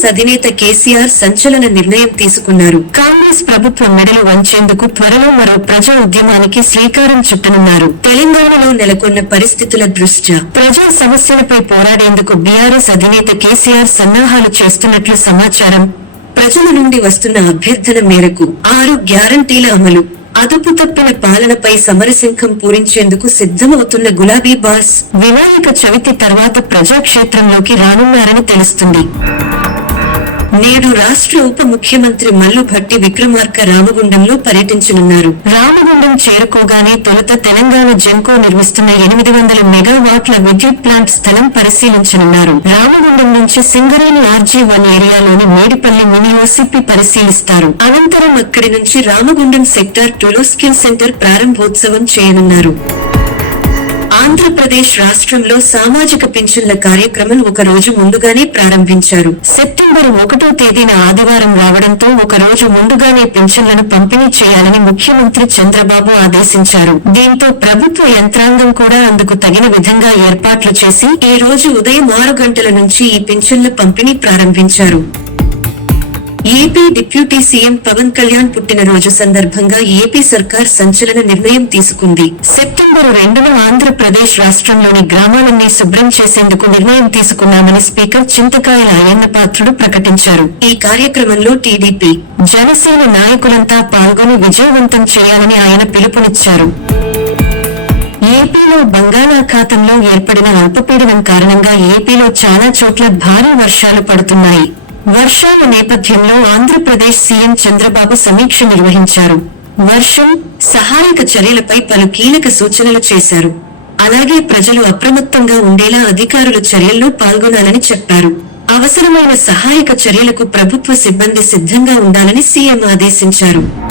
కాంగ్రెస్ అధినేత కేసీఆర్ సంచలన నిర్ణయం తీసుకున్నారు. కాంగ్రెస్ ప్రభుత్వం మెడలు వంచేందుకు త్వరలో మరో ప్రజా ఉద్యమానికి శ్రీకారం చుట్టనున్నారు. తెలంగాణలో నెలకొన్న పరిస్థితుల దృష్ట్యా ప్రజా సమస్యలపై పోరాడేందుకు బీఆర్ఎస్ అధినేత కేసీఆర్ సన్నాహాలు చేస్తున్నట్లు సమాచారం. ప్రజల నుండి వస్తున్న అభ్యర్థన మేరకు ఆరు గ్యారంటీల అమలు అదుపు తప్పిన పాలనపై సమరశంఖం పూరించేందుకు సిద్ధమవుతున్న గులాబీ బాస్ వినాయక చవితి తర్వాత ప్రజాక్షేత్రంలోకి రానున్నారని తెలుస్తుంది. నేడు రాష్ట్ర ఉప ముఖ్యమంత్రి మల్లు భట్టి విక్రమార్క రామగుండంలో పర్యటించనున్నారు. రామగుండం చేరుకోగానే తొలుత తెలంగాణ జెన్కో నిర్మిస్తున్న ఎనిమిది వందల మెగావాట్ల విద్యుత్ ప్లాంట్ స్థలం పరిశీలించనున్నారు. రామగుండం నుంచి సింగరేణి ఆర్జీ వన్ ఏరియాలోని మేడిపల్లి మినీ ఓసిపి పరిశీలిస్తారు. అనంతరం అక్కడి నుంచి రామగుండం సెక్టార్ టూలో స్కిల్ సెంటర్ ప్రారంభోత్సవం చేయనున్నారు. ఆంధ్రప్రదేశ్ రాష్ట్రంలో సామాజిక పింఛన్ల కార్యక్రమం ఒక రోజు ముందుగానే ప్రారంభించారు. సెప్టెంబర్ ఒకటో తేదీన ఆదివారం రావడంతో ఒక రోజు ముందుగానే పింఛన్లను పంపిణీ చేయాలని ముఖ్యమంత్రి చంద్రబాబు ఆదేశించారు. దీంతో ప్రభుత్వ యంత్రాంగం కూడా అందుకు తగిన విధంగా ఏర్పాట్లు చేసి ఈ రోజు ఉదయం ఆరు గంటల నుంచి ఈ పింఛన్ల పంపిణీ ప్రారంభించారు. AP deputy CM Pawan Kalyan పుట్టినరోజు సందర్భంగా ఏపీ సర్కార్ సంచలన నిర్ణయం తీసుకుంది. సెప్టెంబర్ రెండున ఆంధ్రప్రదేశ్ రాష్ట్రంలోని గ్రామాలన్నీ శుభ్రం చేసేందుకు నిర్ణయం తీసుకున్నామని స్పీకర్ చింతకాయల అయ్యన్న పాత్రుడు ప్రకటించారు. ఈ కార్యక్రమంలో టీడీపీ జనసేన నాయకులంతా పాల్గొని విజయవంతం చేయాలని ఆయన పిలుపునిచ్చారు. ఏపీలో బంగాళాఖాతంలో ఏర్పడిన అల్పపీడనం కారణంగా ఏపీలో చాలా చోట్ల భారీ వర్షాలు పడుతున్నాయి. వర్షాల నేపథ్యంలో ఆంధ్రప్రదేశ్ సీఎం చంద్రబాబు సమీక్ష నిర్వహించారు. వర్షం సహాయక చర్యలపై పలు కీలక సూచనలు చేశారు. అలాగే ప్రజలు అప్రమత్తంగా ఉండేలా అధికారులు చర్యల్లో పాల్గొనాలని చెప్పారు. అవసరమైన సహాయక చర్యలకు ప్రభుత్వ సిబ్బంది సిద్ధంగా ఉండాలని సీఎం ఆదేశించారు.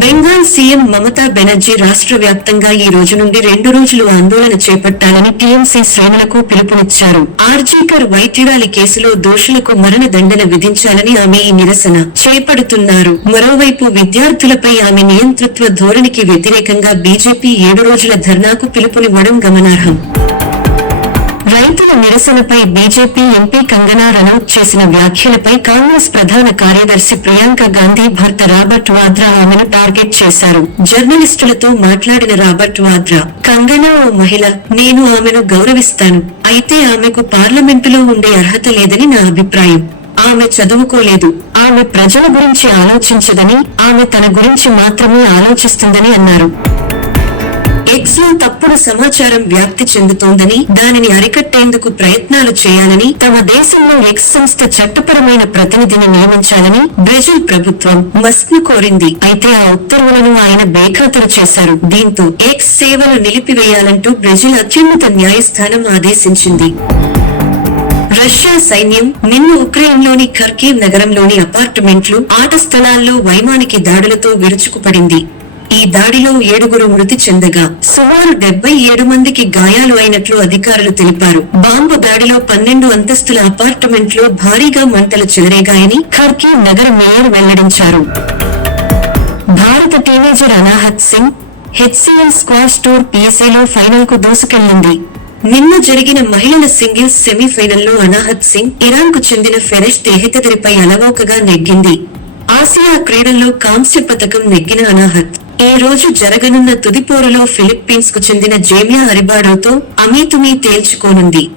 బెంగాల్ సీఎం మమతా బెనర్జీ రాష్ట్ర వ్యాప్తంగా ఈ రోజు నుండి రెండు రోజులు ఆందోళన చేపట్టాలని టీఎంసీ శ్రేణులకు పిలుపునిచ్చారు. ఆర్జీకర్ వైద్యురాలి కేసులో దోషులకు మరణ దండన విధించాలని ఆమె ఈ నిరసన చేపడుతున్నారు. మరోవైపు విద్యార్థులపై ఆమె నియంతృత్వ ధోరణికి వ్యతిరేకంగా బీజేపీ ఏడు రోజుల ధర్నాకు పిలుపునివ్వడం గమనార్హం. రైతుల నిరసనపై బీజేపీ ఎంపీ కంగనా రనౌత్ చేసిన వ్యాఖ్యలపై కాంగ్రెస్ ప్రధాన కార్యదర్శి ప్రియాంక గాంధీ భర్త రాబర్ట్ వాద్రా ఆమెను టార్గెట్ చేశారు. జర్నలిస్టులతో మాట్లాడిన రాబర్ట్ వాద్రా కంగనా ఓ మహిళ నేను ఆమెను గౌరవిస్తాను. అయితే ఆమెకు పార్లమెంటులో ఉండే అర్హత లేదని నా అభిప్రాయం. ఆమె చదువుకోలేదు. ఆమె ప్రజల గురించి ఆలోచించదని ఆమె తన గురించి మాత్రమే ఆలోచిస్తుందని అన్నారు. ఎక్స్లో తప్పుడు సమాచారం వ్యాప్తి చెందుతోందని దానిని అరికట్టేందుకు ప్రయత్నాలు చేయాలని తమ దేశంలో ఎక్స్ సంస్థ చట్టపరమైన ప్రతినిధిని నియమించాలని బ్రెజిల్ ప్రభుత్వం మస్క్ను కోరింది. అయితే ఆ ఉత్తర్వులను ఆయన బేఖాతరు చేశారు. దీంతో ఎక్స్ సేవలు నిలిపివేయాలంటూ బ్రెజిల్ అత్యున్నత న్యాయస్థానం ఆదేశించింది. రష్యా సైన్యం నిన్న ఉక్రెయిన్లోని ఖర్కీవ్ నగరంలోని అపార్ట్మెంట్లు ఆట స్థలాల్లో వైమానికి దాడులతో విరుచుకుపడింది. ఈ దాడిలో ఏడుగురు మృతి చెందగా సుమారు డెబ్బై ఏడు మందికి గాయాలు అయినట్లు అధికారులు తెలిపారు. బాంబు దాడిలో పన్నెండు అంతస్తుల అపార్ట్మెంట్లో భారీగా మంటలు చెలరేగాయని ఖర్కీ నగర మేయర్ వెల్లడించారు. భారత teenager Anahat Singh HCL squash tour పిఎస్ఏలో ఫైనల్కు దూసుకెళ్ళింది. నిన్న జరిగిన మహిళల సింగిల్స్ సెమీఫైనల్లో అనాహత్ సింగ్ ఇరాన్కు చెందిన ఫెరెష్ తెహెతెదరిపై అలవోకగా నెగ్గింది. ఆసియా క్రీడల్లో కాంస్య పథకం నెగ్గిన అనాహత్ ఈ రోజు జరగనున్న తుదిపోరులో ఫిలిప్పీన్స్కు చెందిన జేమియా హరిబాడోతో అమీతుమీ తేల్చుకోనుంది.